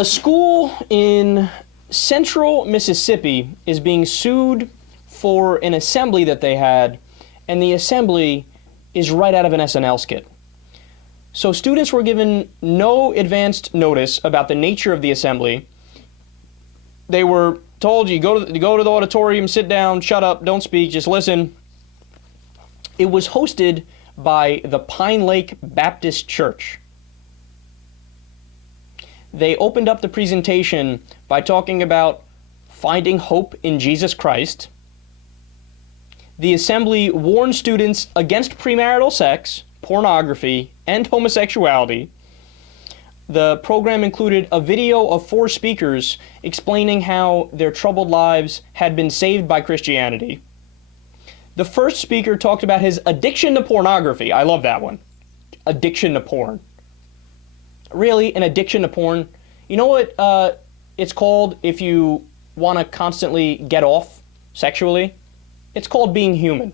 A school in central Mississippi is being sued for an assembly that they had, and the assembly is right out of an SNL skit. So students were given no advanced notice about the nature of the assembly. They were told, you go to the auditorium, sit down, shut up, don't speak, just listen. It was hosted by the Pinelake Baptist Church. They opened up the presentation by talking about finding hope in Jesus Christ. The assembly warned students against premarital sex, pornography, and homosexuality. The program included a video of 4 speakers explaining how their troubled lives had been saved by Christianity. The first speaker talked about his addiction to pornography. I love that one. Addiction to porn. Really, an addiction to porn? You know what it's called if you want to constantly get off sexually? It's called being human.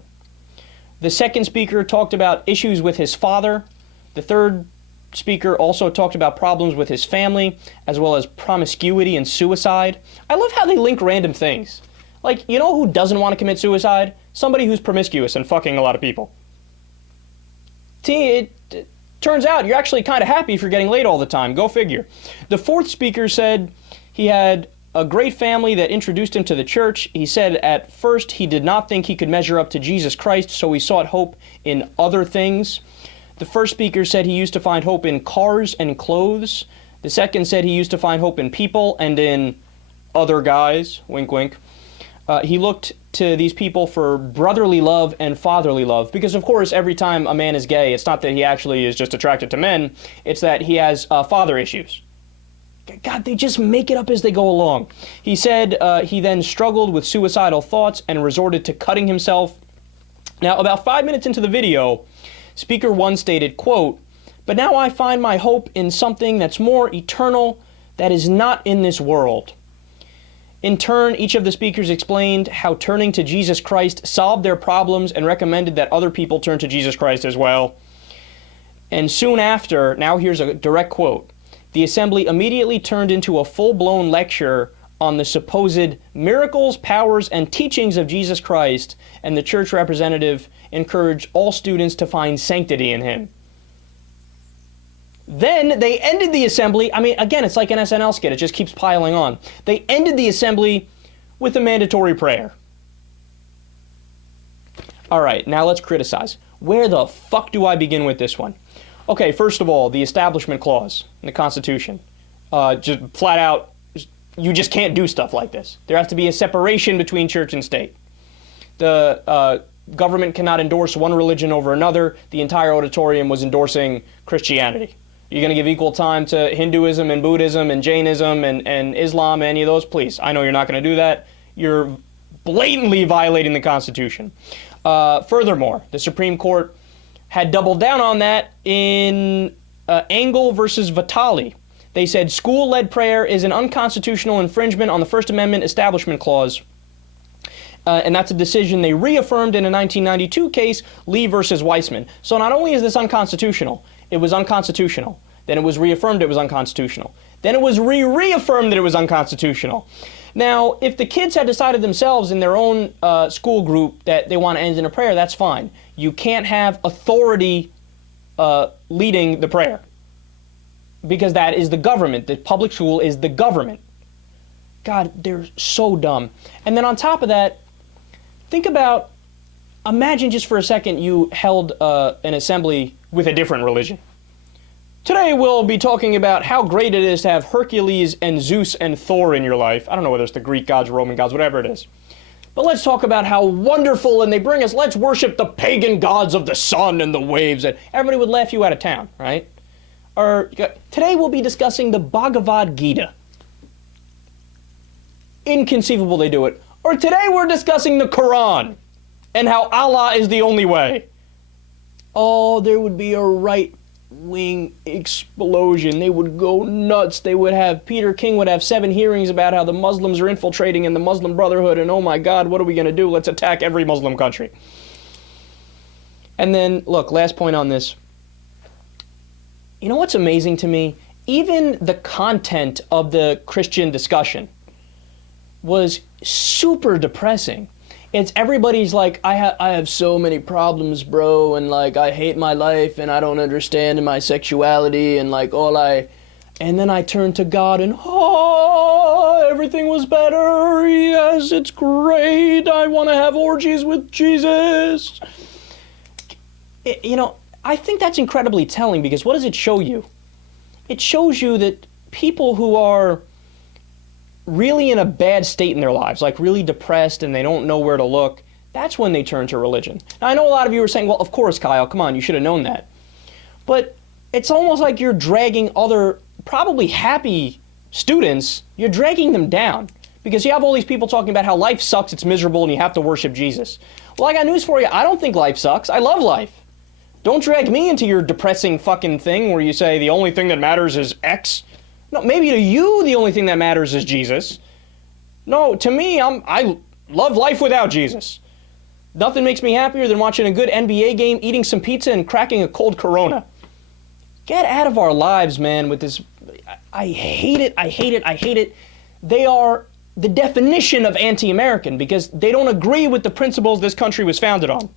The second speaker talked about issues with his father. The third speaker also talked about problems with his family, as well as promiscuity and suicide. I love how they link random things. Like, you know who doesn't want to commit suicide? Somebody who's promiscuous and fucking a lot of people. It turns out you're actually kind of happy if you're getting laid all the time. Go figure. The fourth speaker said he had a great family that introduced him to the church. He said at first he did not think he could measure up to Jesus Christ, so he sought hope in other things. The first speaker said he used to find hope in cars and clothes. The second said he used to find hope in people and in other guys. Wink, wink. He looked to these people for brotherly love and fatherly love, because of course every time a man is gay, it's not that he actually is just attracted to men, it's that he has father issues. God, they just make it up as they go along. He said he then struggled with suicidal thoughts and resorted to cutting himself. Now, about 5 minutes into the video, Speaker 1 stated, quote, "But now I find my hope in something that's more eternal, that is not in this world." In turn, each of the speakers explained how turning to Jesus Christ solved their problems and recommended that other people turn to Jesus Christ as well. And soon after, now here's a direct quote, the assembly immediately turned into a full-blown lecture on the supposed miracles, powers, and teachings of Jesus Christ, and the church representative encouraged all students to find sanctity in him. Then they ended the assembly. I mean, again, it's like an SNL skit. It just keeps piling on. They ended the assembly with a mandatory prayer. All right, now let's criticize. Where the fuck do I begin with this one? Okay, first of all, the Establishment Clause in the Constitution. Just flat out, you just can't do stuff like this. There has to be a separation between church and state. The government cannot endorse one religion over another. The entire auditorium was endorsing Christianity. You're going to give equal time to Hinduism and Buddhism and Jainism and Islam, any of those? Please, I know you're not going to do that. You're blatantly violating the Constitution. Furthermore, the Supreme Court had doubled down on that in Engel versus Vitale. They said school-led prayer is an unconstitutional infringement on the First Amendment Establishment Clause. And that's a decision they reaffirmed in a 1992 case, Lee versus Weissman. So not only is this unconstitutional, it was unconstitutional. Then it was reaffirmed it was unconstitutional. Then it was reaffirmed that it was unconstitutional. Now, if the kids had decided themselves in their own school group that they want to end in a prayer, that's fine. You can't have authority leading the prayer, because that is the government. The public school is the government. God, they're so dumb. And then on top of that, think about, imagine just for a second you held an assembly with a different religion. Today we'll be talking about how great it is to have Hercules and Zeus and Thor in your life. I don't know whether it's the Greek gods, Roman gods, whatever it is. But let's talk about how wonderful, and they bring us, let's worship the pagan gods of the sun and the waves. And everybody would laugh you out of town, right? Or today we'll be discussing the Bhagavad Gita. Inconceivable they do it. Or today we're discussing the Quran and how Allah is the only way. Oh, there would be a right-wing explosion. They would go nuts. Peter King would have 7 hearings about how the Muslims are infiltrating in the Muslim Brotherhood, and oh my God, what are we going to do? Let's attack every Muslim country. And then, look, last point on this. You know what's amazing to me even the content of the Christian discussion was super depressing. It's everybody's like, I have so many problems, bro, and like I hate my life and I don't understand my sexuality and like and then I turned to God and everything was better. Yes, it's great. I want to have orgies with Jesus. I think that's incredibly telling, because what does it show you? It shows you that people who are really in a bad state in their lives, like really depressed and they don't know where to look, that's when they turn to religion. Now, I know a lot of you are saying, well, of course, Kyle, come on, you should have known that. But it's almost like you're dragging other probably happy students, you're dragging them down, because you have all these people talking about how life sucks, it's miserable, and you have to worship Jesus. Well, I got news for you. I don't think life sucks. I love life. Don't drag me into your depressing fucking thing where you say the only thing that matters is X. No, maybe to you the only thing that matters is Jesus. No, to me, I love life without Jesus. Nothing makes me happier than watching a good NBA game, eating some pizza, and cracking a cold Corona. Get out of our lives, man, with this. I hate it, I hate it, I hate it. They are the definition of anti-American because they don't agree with the principles this country was founded on.